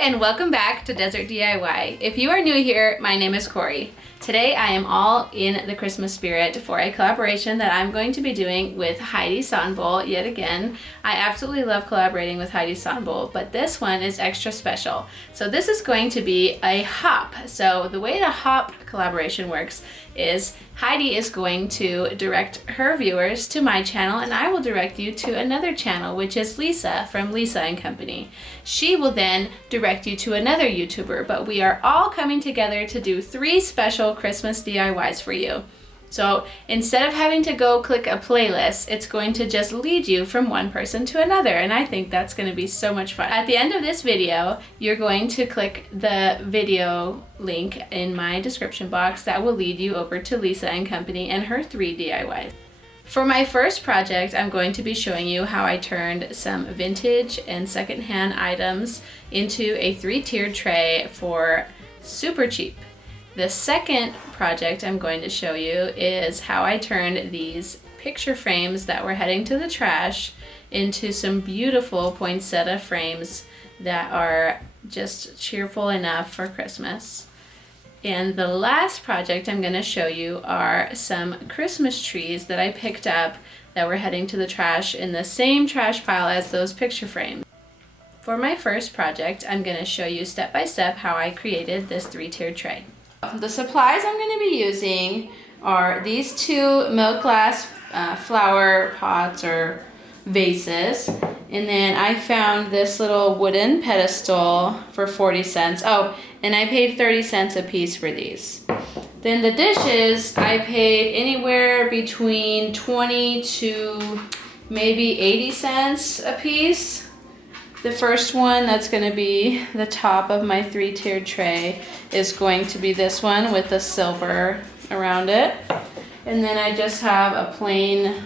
and welcome back to Desert DIY. If you are new here, my name is Corey. Today I am all in the Christmas spirit for a collaboration that I'm going to be doing with Heidi Sonboul yet again. I absolutely love collaborating with Heidi Sonboul, but this one is extra special. So this is going to be a hop. So the way the hop collaboration works is Heidi is going to direct her viewers to my channel and I will direct you to another channel, which is Lisa from Lisa and Company. She will then direct you to another YouTuber, but we are all coming together to do 3 special Christmas DIYs for you. So instead of having to go click a playlist, it's going to just lead you from one person to another, and I think that's going to be so much fun. At the end of this video, you're going to click the video link in my description box that will lead you over to Lisa and Company and her 3 DIYs. For my first project, I'm going to be showing you how I turned some vintage and secondhand items into a 3-tiered tray for super cheap. The second project I'm going to show you is how I turned these picture frames that were heading to the trash into some beautiful poinsettia frames that are just cheerful enough for Christmas. And the last project I'm going to show you are some Christmas trees that I picked up that were heading to the trash in the same trash pile as those picture frames. For my first project, I'm going to show you step by step how I created this 3-tiered tray. The supplies I'm going to be using are these 2 milk glass flower pots or vases, and then I found this little wooden pedestal for 40 cents. Oh, and I paid 30 cents a piece for these. Then the dishes, I paid anywhere between 20 to maybe 80 cents a piece. The first one that's going to be the top of my 3-tiered tray is going to be this one with the silver around it. And then I just have a plain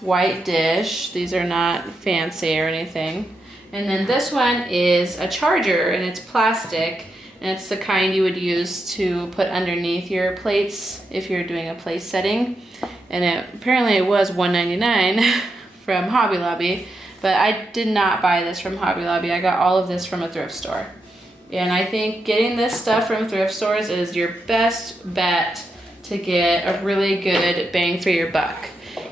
white dish. These are not fancy or anything. And then this one is a charger, and it's plastic, and it's the kind you would use to put underneath your plates if you're doing a place setting. And apparently it was $1.99 from Hobby Lobby. But I did not buy this from Hobby Lobby. I got all of this from a thrift store. And I think getting this stuff from thrift stores is your best bet to get a really good bang for your buck.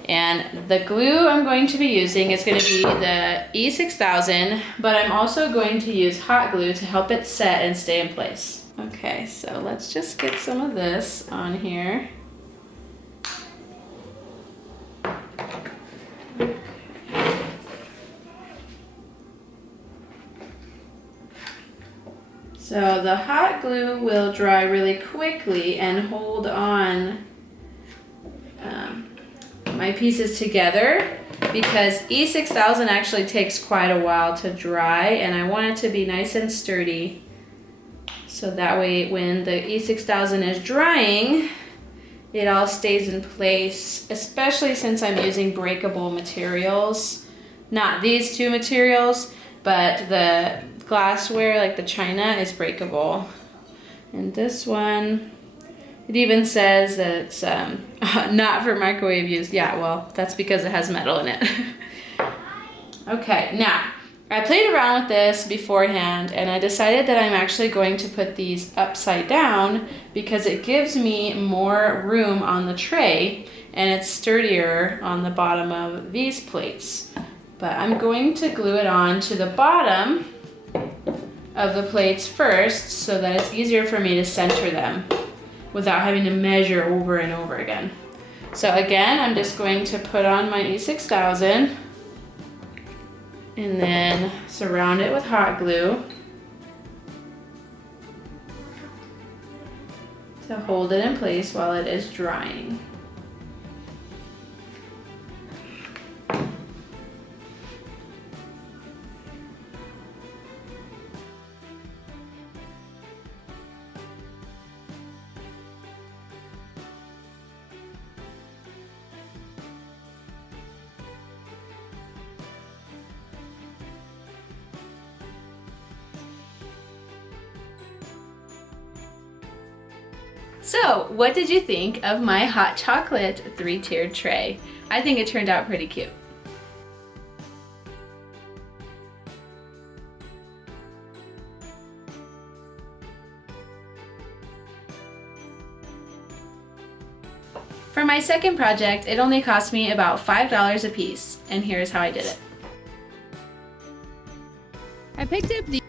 And the glue I'm going to be using is going to be the E6000, but I'm also going to use hot glue to help it set and stay in place. Okay, so let's just get some of this on here. So the hot glue will dry really quickly and hold on my pieces together, because E6000 actually takes quite a while to dry, and I want it to be nice and sturdy. So that way when the E6000 is drying, it all stays in place, especially since I'm using breakable materials. Not these 2 materials, but the glassware, like the china, is breakable. And this one, it even says that it's not for microwave use. Yeah, well, that's because it has metal in it. Okay, now, I played around with this beforehand, and I decided that I'm actually going to put these upside down because it gives me more room on the tray, and it's sturdier on the bottom of these plates. But I'm going to glue it on to the bottom of the plates first so that it's easier for me to center them without having to measure over and over again. So again, I'm just going to put on my E6000 and then surround it with hot glue to hold it in place while it is drying. So, what did you think of my hot chocolate 3-tiered tray? I think it turned out pretty cute. For my second project, it only cost me about $5 a piece, and here's how I did it. I picked up the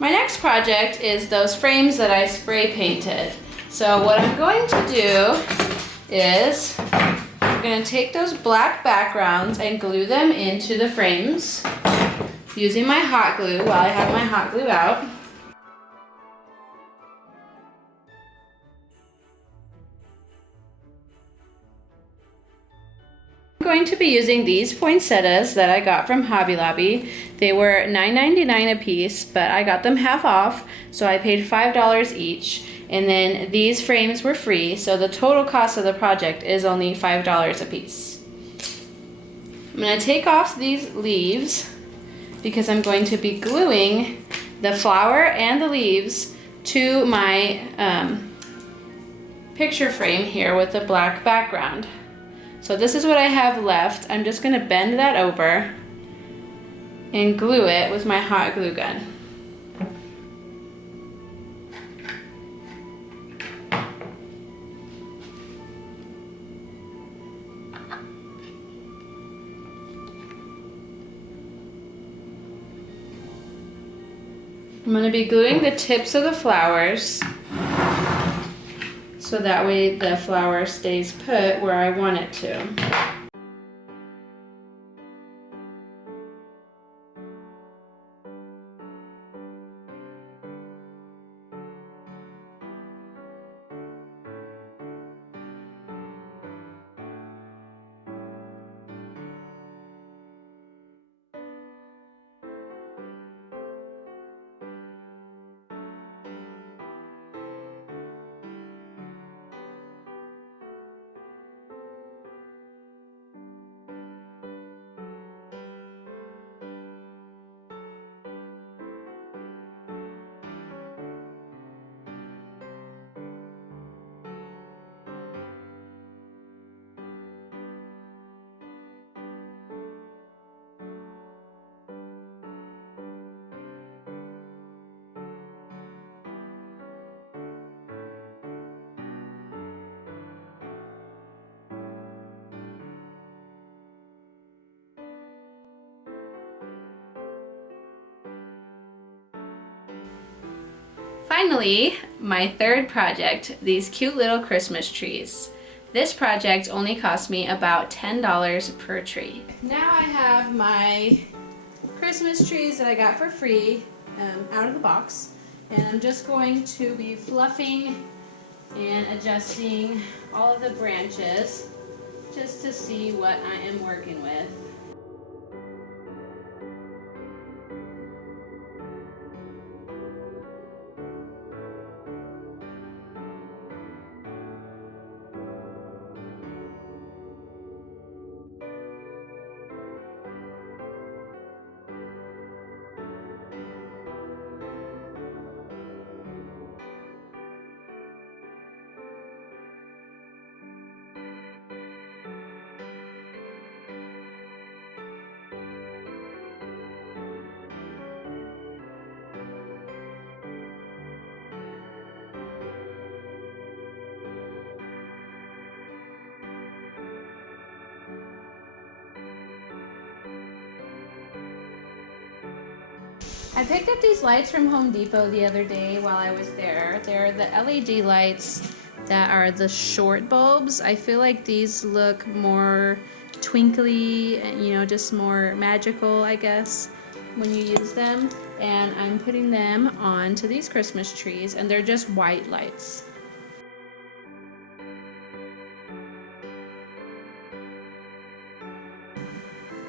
My next project is those frames that I spray painted. So what I'm going to do is I'm going to take those black backgrounds and glue them into the frames using my hot glue while I have my hot glue out. I'm going to be using these poinsettias that I got from Hobby Lobby. They were $9.99 a piece, but I got them half off, so I paid $5 each. And then these frames were free, so the total cost of the project is only $5 a piece. I'm going to take off these leaves because I'm going to be gluing the flower and the leaves to my picture frame here with the black background. So this is what I have left. I'm just going to bend that over and glue it with my hot glue gun. I'm going to be gluing the tips of the flowers so that way the flower stays put where I want it to. Finally, my third project, these cute little Christmas trees. This project only cost me about $10 per tree. Now I have my Christmas trees that I got for free out of the box, and I'm just going to be fluffing and adjusting all of the branches just to see what I am working with. I picked up these lights from Home Depot the other day while I was there. They're the LED lights that are the short bulbs. I feel like these look more twinkly and, you know, just more magical, I guess. when you use them, and I'm putting them onto these Christmas trees, and they're just white lights.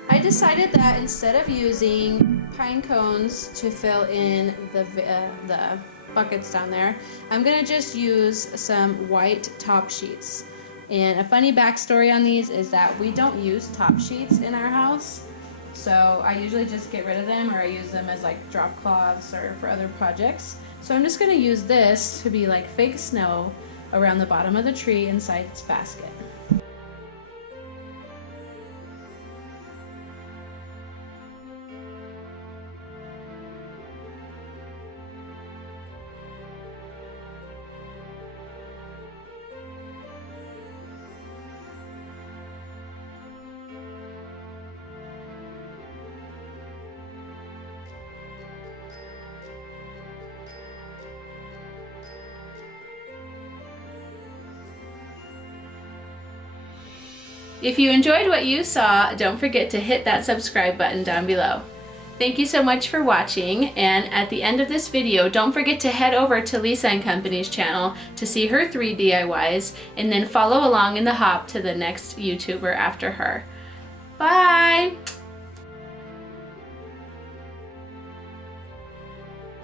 I decided that instead of using pine cones to fill in the buckets down there, I'm gonna just use some white top sheets. And a funny backstory on these is that we don't use top sheets in our house, so I usually just get rid of them, or I use them as like drop cloths or for other projects. So I'm just gonna use this to be like fake snow around the bottom of the tree inside its basket. If you enjoyed what you saw, don't forget to hit that subscribe button down below. Thank you so much for watching, and at the end of this video, don't forget to head over to Lisa & Company's channel to see her 3 DIYs, and then follow along in the hop to the next YouTuber after her. Bye!